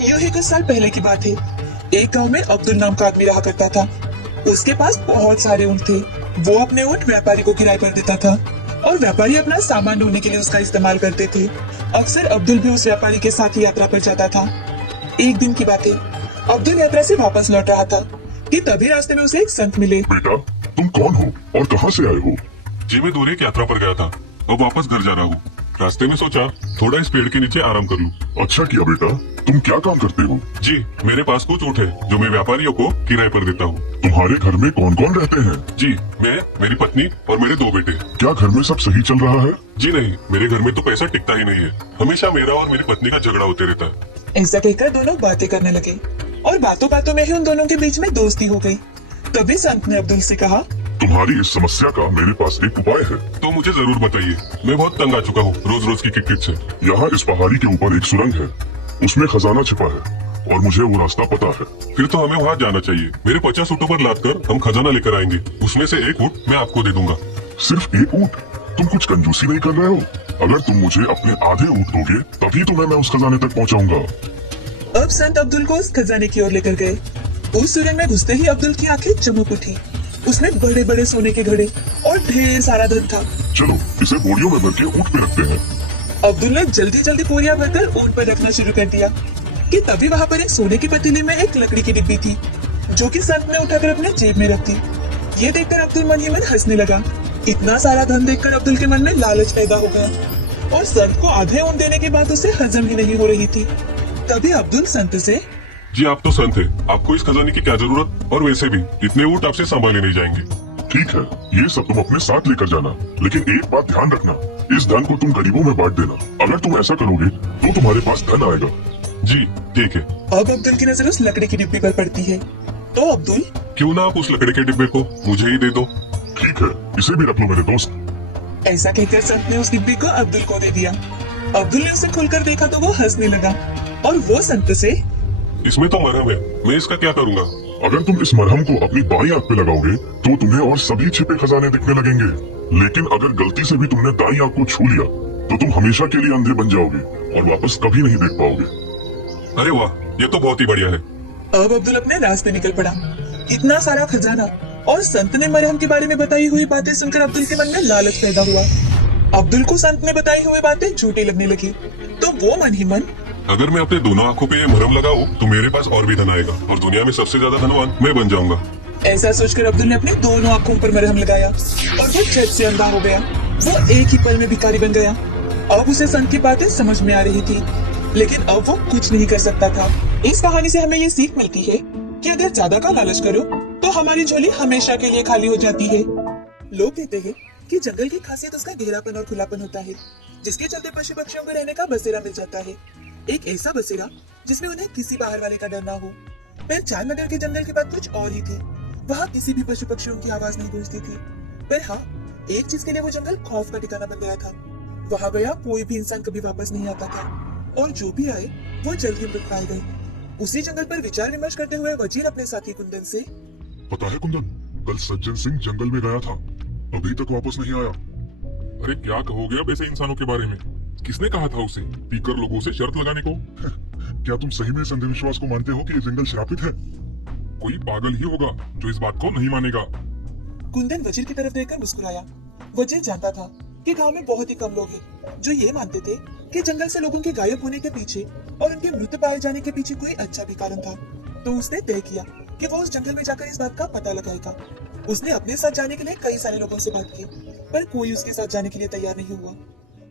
यूं ही कुछ साल पहले की बात है। एक गांव में अब्दुल नाम का आदमी रहा करता था। उसके पास बहुत सारे ऊंट थे। वो अपने ऊंट व्यापारी को किराए पर देता था और व्यापारी अपना सामान ढोने के लिए उसका इस्तेमाल करते थे। अक्सर अब्दुल भी उस व्यापारी के साथ ही यात्रा पर जाता था। एक दिन की बात है, अब्दुल यात्रा से वापस लौट रहा था कि तभी रास्ते में उसे एक संत मिले। बेटा, तुम कौन हो और कहाँ से आए हो? जी मैं दूर एक यात्रा पर गया था और वापस घर जा रहा हूँ। रास्ते में सोचा थोड़ा इस पेड़ के नीचे आराम कर लूं। अच्छा किया बेटा। तुम क्या काम करते हो? जी मेरे पास कुछ ऊँट है जो मैं व्यापारियों को किराए पर देता हूँ। तुम्हारे घर में कौन कौन रहते हैं? जी मैं, मेरी पत्नी और मेरे 2 बेटे। क्या घर में सब सही चल रहा है? जी नहीं, मेरे घर में तो पैसा टिकता ही नहीं है। हमेशा मेरा और मेरी पत्नी का झगड़ा होते रहता है। ऐसा कहकर दोनों बातें करने लगे और बातों बातों में ही उन दोनों के बीच में दोस्ती हो गई। तभी संत ने अब्दुल से कहा, तुम्हारी इस समस्या का मेरे पास एक उपाय है। तो मुझे जरूर बताइए, मैं बहुत तंग आ चुका हूँ रोज रोज की किटकिट से। यहाँ इस पहाड़ी के ऊपर एक सुरंग है, उसमें खजाना छिपा है और मुझे वो रास्ता पता है। फिर तो हमें वहाँ जाना चाहिए। मेरे 50 ऊँटों पर लाद कर हम खजाना लेकर आएंगे। उसमें से एक ऊँट मैं आपको दे दूंगा। सिर्फ एक ऊँट? तुम कुछ कंजूसी नहीं कर रहे हो? अगर तुम मुझे अपने आधे ऊँट दोगे तभी तो मैं उस खजाने तक पहुँचाऊंगा। अब संत अब्दुल को उस खजाने की ओर लेकर गए। उस सुरंग में घुसते ही अब्दुल की आंखें चमक उठी। उसमें बड़े बड़े सोने के घड़े और ढेर सारा धन था। चलो इसे बोरियों में भर के ऊँट पे रखते हैं। अब्दुल ने जल्दी जल्दी बोरियां भरकर ऊंट पर रखना शुरू कर दिया कि तभी वहां पर एक सोने की पतीली में एक लकड़ी की डिब्बी थी जो कि संत ने उठाकर अपने जेब में रख दी। ये देखकर अब्दुल मन ही मन हंसने लगा। इतना सारा धन देखकर अब्दुल के मन में लालच पैदा हो गया और संत को आधे ऊंट देने के बाद उसे हजम ही नहीं हो रही थी। तभी अब्दुल संत से, जी आप तो संत है, आपको इस खजाने की क्या जरूरत, और वैसे भी इतने ऊँट आपसे संभाले नहीं जाएंगे। ठीक है, ये सब तुम अपने साथ लेकर जाना, लेकिन एक बात ध्यान रखना, इस धन को तुम गरीबों में बांट देना। अगर तुम ऐसा करोगे तो तुम्हारे पास धन आएगा। जी ठीक है। अब अब्दुल की नजर उस लकड़ी की डिब्बी पर पड़ती है तो अब्दुल, क्यों ना आप उस लकड़ी के डिब्बे को मुझे ही दे दो। ठीक है, इसे भी रख लो मेरे दोस्त। ऐसा कहकर संत ने उस डिब्बी को अब्दुल को दे दिया। अब्दुल ने उसे खोलकर देखा तो वो हंसने लगा और वो संत से, इसमें तो मरहम है, मैं इसका क्या करूँगा। अगर तुम इस मरहम को अपनी बाई आंख पे लगाओगे तो तुम्हें और सभी छिपे खजाने दिखने लगेंगे, लेकिन अगर गलती से भी तुमने दाई आंख को छू लिया तो तुम हमेशा के लिए अंधे बन जाओगे और वापस कभी नहीं देख पाओगे। अरे वाह, ये तो बहुत ही बढ़िया है। अब अब्दुल अपने रास्ते निकल पड़ा। इतना सारा खजाना और संत ने मरहम के बारे में बताई हुई बातें सुनकर अब्दुल के मन में लालच पैदा हुआ। अब्दुल को संत ने बताई हुई बातें झूठी लगने लगी तो वो मन ही मन, अगर मैं अपने दोनों आंखों पे ये मरहम लगाऊं तो मेरे पास और भी धन आएगा और दुनिया में सबसे ज्यादा धनवान मैं बन जाऊंगा। ऐसा सोचकर अब्दुल ने अपनी दोनों आंखों पर मरहम लगाया और वो झट से अंधा हो गया। वो एक ही पल में भिखारी बन गया। अब उसे संत की बातें समझ में आ रही थी, लेकिन अब वो कुछ नहीं कर सकता था। इस कहानी से हमें ये सीख मिलती है कि अगर ज्यादा का लालच करो तो हमारी झोली हमेशा के लिए खाली हो जाती है। लोग कहते हैं कि जंगल की खासियत उसका गहरापन और खुलापन होता है, जिसके चलते पशु पक्षियों को रहने का बसेरा मिल जाता है। एक ऐसा बसेरा जिसमें उन्हें किसी बाहर वाले का डर ना हो। पर चांदनगर के जंगल की बात कुछ और ही थी। वहाँ किसी भी पशु पक्षियों की आवाज नहीं गूंजती थी। पर हाँ, एक चीज के लिए वो जंगल खौफ का ठिकाना बन गया था। वहाँ गया कोई भी इंसान कभी वापस नहीं आता था और जो भी आए वो जल्दी मृत पाए गए। उसी जंगल पर विचार विमर्श करते हुए वजीर अपने साथी कुंदन से, पता है कुंदन, कल सज्जन सिंह जंगल में गया था, अभी तक वापस नहीं आया। अरे क्या कहोगे अब ऐसे इंसानों के बारे में? किसने कहा था उसे पीकर लोगों से शर्त लगाने को? क्या तुम सही में इस अंधविश्वास को मानते हो कि ये जंगल श्रापित है? कोई पागल ही होगा जो इस बात को नहीं मानेगा। कुंदन वजीर की तरफ देखकर मुस्कुराया। वजीर जानता था कि गांव में बहुत ही कम लोग हैं जो ये मानते थे कि जंगल से लोगों के गायब होने के पीछे और उनके मृत पाए जाने के पीछे कोई अच्छा भी कारण था। तो उसने तय किया कि वो उस जंगल में जाकर इस बात का पता लगाएगा। उसने अपने साथ जाने के लिए कई सारे लोगों से बात की, पर कोई उसके साथ जाने के लिए तैयार नहीं हुआ,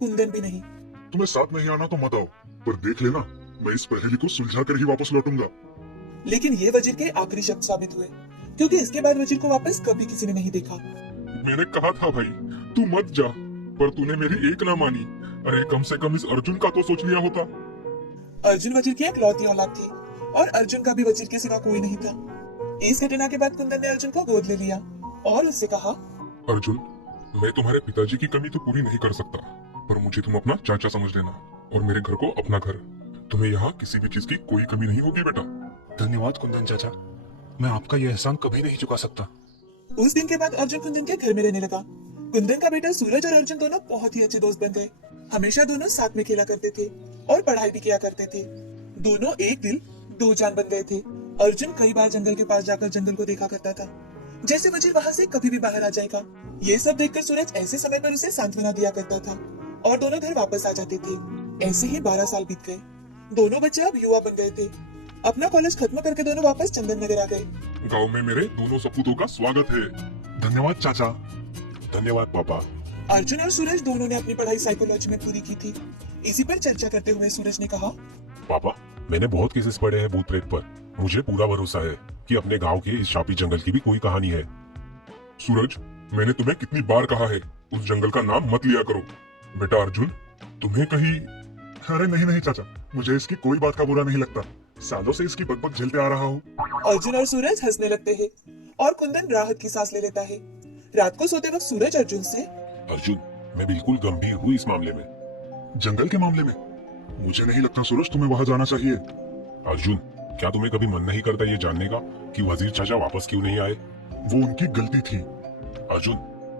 कुंदन भी नहीं। तुम्हें साथ नहीं आना तो मत आओ, पर देख लेना, मैं इस पहेली को सुलझा कर ही वापस लौटूंगा। लेकिन ये वजीर के आखिरी शब्द साबित हुए, क्योंकि इसके बाद वजीर को वापस कभी किसी ने नहीं देखा। मैंने कहा था भाई तू मत जा, पर तूने मेरी एक ना मानी। अरे कम से कम इस अर्जुन का तो सोच लिया होता। अर्जुन वजीर की इकलौती औलाद थी और अर्जुन का भी वजीर के सिवा कोई नहीं था। इस घटना के बाद कुंदन ने अर्जुन को गोद ले लिया और उससे कहा, अर्जुन, मैं तुम्हारे पिताजी की कमी तो पूरी नहीं कर सकता, पर मुझे तुम अपना चाचा समझ लेना और मेरे घर को अपना घर। तुम्हें यहाँ किसी भी चीज की कोई कमी नहीं होगी बेटा। धन्यवाद कुंदन चाचा, मैं आपका यह एहसान कभी नहीं चुका सकता। उस दिन के बाद अर्जुन कुंदन के घर में रहने लगा। कुंदन का बेटा सूरज और अर्जुन दोनों बहुत ही अच्छे दोस्त बन गए। हमेशा दोनों साथ में खेला करते थे और पढ़ाई भी किया करते थे। दोनों एक दिल दो जान बन गए थे। अर्जुन कई बार जंगल के पास जाकर जंगल को देखा करता था, जैसे वजीर वहां से कभी भी बाहर आ जाएगा। ये सब देखकर सूरज ऐसे समय पर उसे सांत्वना दिया करता था और दोनों घर वापस आ जाते थे। ऐसे ही 12 साल बीत गए। दोनों बच्चे अब युवा बन गए थे। अपना कॉलेज खत्म करके दोनों वापस चंदन नगर आ गए। गांव में मेरे दोनों सपूतों का स्वागत है। धन्यवाद चाचा। धन्यवाद पापा। अर्जुन और सूरज दोनों ने अपनी पढ़ाई साइकोलॉजी में पूरी की थी। इसी पर चर्चा करते हुए सूरज ने कहा, पापा, मैंने बहुत केसेस पढ़े हैं भूत प्रेत पर। मुझे पूरा भरोसा है कि अपने गांव के इस शापी जंगल की भी कोई कहानी है। सूरज, मैंने तुम्हें कितनी बार कहा है उस जंगल का नाम मत लिया करो। बेटा अर्जुन, तुम्हें कहीं... अरे नहीं नहीं चाचा, मुझे इसकी कोई बात का बुरा नहीं लगता। सालों से इसकी बकबक झेलते आ रहा हूँ। अर्जुन और सूरज हंसने लगते हैं और कुंदन राहत की सांस ले लेता है। रात को सोते वक्त सूरज अर्जुन से, अर्जुन, मैं बिल्कुल गंभीर हूँ इस मामले में। जंगल के मामले में? मुझे नहीं लगता सूरज तुम्हें वहां जाना चाहिए। अर्जुन, क्या तुम्हें कभी मन नहीं करता ये जानने का कि वजीर चाचा वापस क्यों नहीं आए? वो उनकी गलती थी। अर्जुन,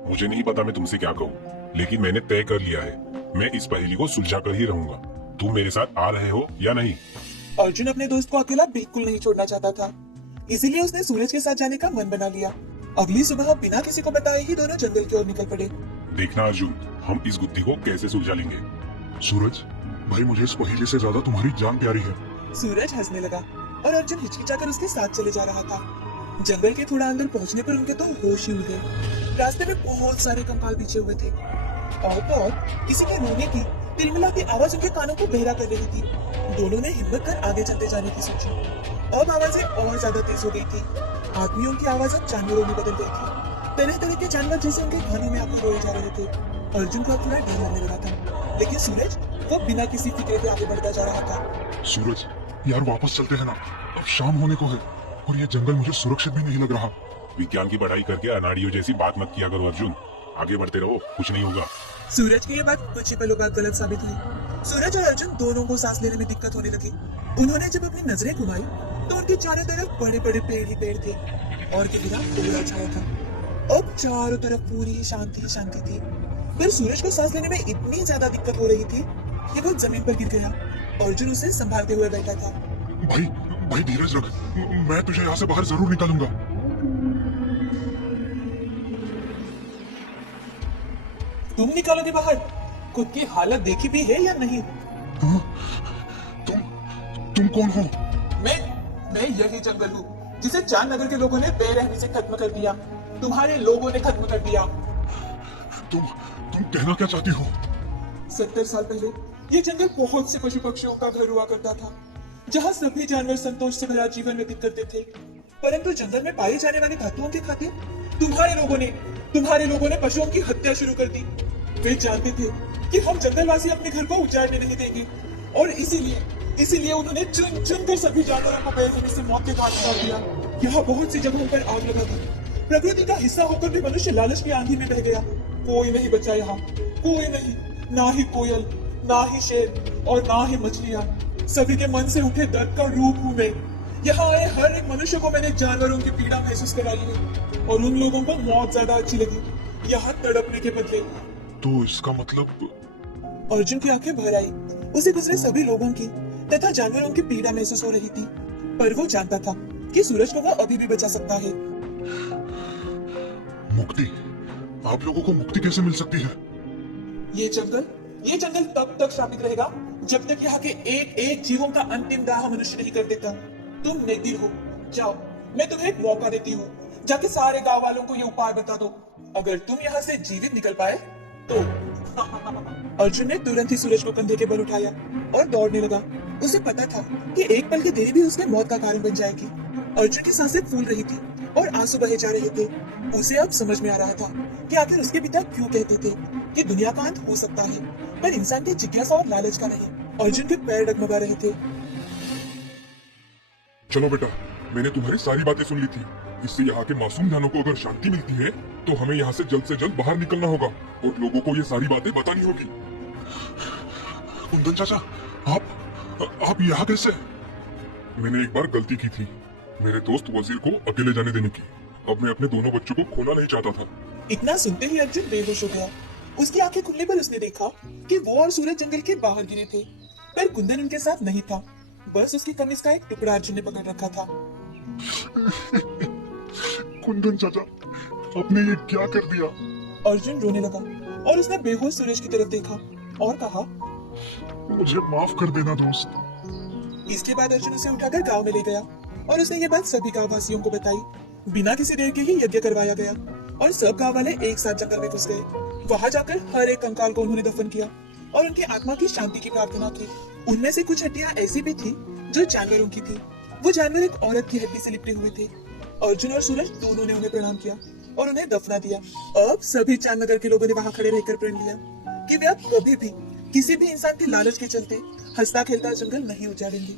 मुझे नहीं पता मैं तुमसे क्या कहूँ, लेकिन मैंने तय कर लिया है, मैं इस पहेली को सुलझा कर ही रहूंगा। तुम मेरे साथ आ रहे हो या नहीं? अर्जुन अपने दोस्त को अकेला बिल्कुल नहीं छोड़ना चाहता था, इसीलिए उसने सूरज के साथ जाने का मन बना लिया। अगली सुबह बिना किसी को बताए ही दोनों जंगल की ओर निकल पड़े। देखना अर्जुन, हम इस गुत्थी को कैसे सुलझा लेंगे। सूरज भाई, मुझे इस पहेली से ज्यादा तुम्हारी जान प्यारी है। सूरज हंसने लगा और अर्जुन हिचकिचाकर उसके साथ चले जा रहा था। जंगल के थोड़ा अंदर पहुंचने पर उनके तो होश ही उड़ गए। रास्ते में बहुत सारे कंकाल पीछे हुए थे और किसी के रोने की तिलमिलाती आवाज उनके कानों को बहरा कर रही थी। दोनों ने हिम्मत कर आगे चलते जाने की सोची। अब आवाजें और ज्यादा तेज हो गई थी। आदमियों की आवाज अब जानवरों में बदल गई थी। तरह तरह के जानवर जैसे उनके कानों में आकर रोए जा रहे थे। अर्जुन को अब थोड़ा डर लगने लगा था, लेकिन सूरज वो बिना किसी फिक्र के आगे बढ़ता जा रहा था। सूरज यार, वापस चलते हैं ना, अब शाम होने को है और ये जंगल मुझे सुरक्षित भी नहीं लग रहा। विज्ञान की पढ़ाई करके अनाड़ियों जैसी बात मत किया करो अर्जुन। आगे बढ़ते रहो, कुछ नहीं होगा। सूरज की ये बात कुछ ही पलों बाद गलत साबित हुई। सूरज और अर्जुन दोनों को सांस लेने में दिक्कत होने लगी। उन्होंने जब अपनी नजरें घुमाई तो उनके चारों तरफ बड़े बड़े पेड़ ही पेड़ थे और गहरा कोहरा छाया था। अब चारों तरफ पूरी शांति शांति थी, पर सूरज को सांस लेने में इतनी ज्यादा दिक्कत हो रही थी कि वो जमीन पर गिर गया। अर्जुन उसे संभालते हुए बैठा था। भाई भाई धीरज रख, मैं तुझे यहाँ से बाहर जरूर निकालूंगा। तुम निकालोगे बाहर? खुद की हालत देखी भी है या नहीं? हाँ? तुम कौन हो? मैं यही जंगल हूँ जिसे चांद नगर के लोगों ने बेरहमी से खत्म कर दिया। तुम्हारे लोगों ने खत्म कर दिया। तुम कहना क्या चाहती हो? 70 साल पहले ये जंगल बहुत से पशु पक्षियों का घर हुआ करता था, जहाँ सभी जानवर संतोष से भरा जीवन व्यतीत करते थे। परंतु जंगल में पाए जाने वाले धातुओं के खातिर तुम्हारे लोगों ने पशुओं की हत्या शुरू कर दी। वे जानते थे कि हम जंगलवासी अपने घर को उजाड़ने नहीं देंगे और इसीलिए उन्होंने चुन चुन कर सभी जानवरों को बेरहमी से मौत के घाट उतार दिया। यहाँ बहुत सी जगहों पर आग लगा दी। प्रकृति का हिस्सा होकर भी मनुष्य लालच की आंधी में बह गया। कोई नहीं बचा यहाँ, कोई नहीं, ना ही कोयल, ना ही शेर और ना ही मछलियाँ। सभी के मन से उठे दर्द का रूप हूँ मैं। यहाँ आए हर एक मनुष्य को मैंने जानवरों की पीड़ा महसूस कराई है और उन लोगों को मौत ज्यादा अच्छी लगी, यहाँ तड़पने के बदले। तो इसका मतलब? अर्जुन की आंखें भर आई। उसे गुजरे सभी लोगों की तथा जानवरों की पीड़ा महसूस हो रही थी, पर वो जानता था कि सूरज को वो अभी भी बचा सकता है। मुक्ति? आप लोगों को मुक्ति कैसे मिल सकती है? ये जंगल तब तक शापित रहेगा जब तक यहाँ के एक एक जीवों का अंतिम दाह मनुष्य नहीं कर देता। तुम निर्दयी हो, जाओ, मैं तुम्हें एक मौका देती हूँ, जाके सारे गांव वालों को ये उपाय बता दो। अगर तुम यहाँ से जीवित निकल पाए तो अर्जुन ने तुरंत ही सूरज को कंधे के बल उठाया और दौड़ने लगा। उसे पता था कि एक पल की देरी भी उसके मौत का कारण बन जाएगी। अर्जुन की सांसें फूल रही थी और आंसू बहे जा रहे थे। उसे अब समझ में आ रहा था कि आखिर उसके पिता क्यों कहते थे कि दुनिया का अंत हो सकता है, पर इंसान की जिज्ञासा और लालच का नहीं। अर्जुन के पैर डगमगा रहे थे। चलो बेटा, मैंने तुम्हारी सारी बातें सुन ली थी। इससे यहाँ के मासूम जानों को अगर शांति मिलती है तो हमें यहाँ से जल्द बाहर निकलना होगा और लोगों को ये सारी बातें बतानी होगी। कुंदन चाचा, आप यहाँ कैसे? मैंने एक बार गलती की थी, मेरे दोस्त वजीर को अकेले जाने देने की। अब मैं अपने दोनों बच्चों को खोना नहीं चाहता था। इतना सुनते ही अर्जुन बेहोश हो गया। उसकी आंखें खुलने पर उसने देखा कि वो और सूरज जंगल के बाहर गिरे थे, पर कुंदन उनके साथ नहीं था। बस उसकी कमीज का एक टुकड़ा अर्जुन ने पकड़ रखा था। कुंदन चाचा, आपने ये क्या कर दिया? अर्जुन रोने लगा और उसने बेहोश सुरेश की तरफ देखा और कहा। मुझे माफ कर देना दोस्त। इसके बाद अर्जुन उसे उठाकर गांव में ले गया और उसने ये बात सभी गांव वासियों को बताई। बिना किसी देर के ही यज्ञ करवाया गया और सब गांव वाले एक साथ जंगल में घुस गए। वहां जाकर हर एक कंकाल को उन्होंने दफन किया और उनकी आत्मा की शांति की प्रार्थना की। उनमें से कुछ हड्डियां ऐसी भी थी जो जानवरों की थी। वो जानवर एक औरत की हड्डी से लिपटे हुए थे। अर्जुन और सूरज दोनों ने उन्हें प्रणाम किया और उन्हें दफना दिया। अब सभी चांदनगर के लोगों ने वहां खड़े रहकर प्रण लिया कि वे अब कभी भी किसी भी इंसान के लालच के चलते हंसता खेलता जंगल नहीं उजाड़ेंगे।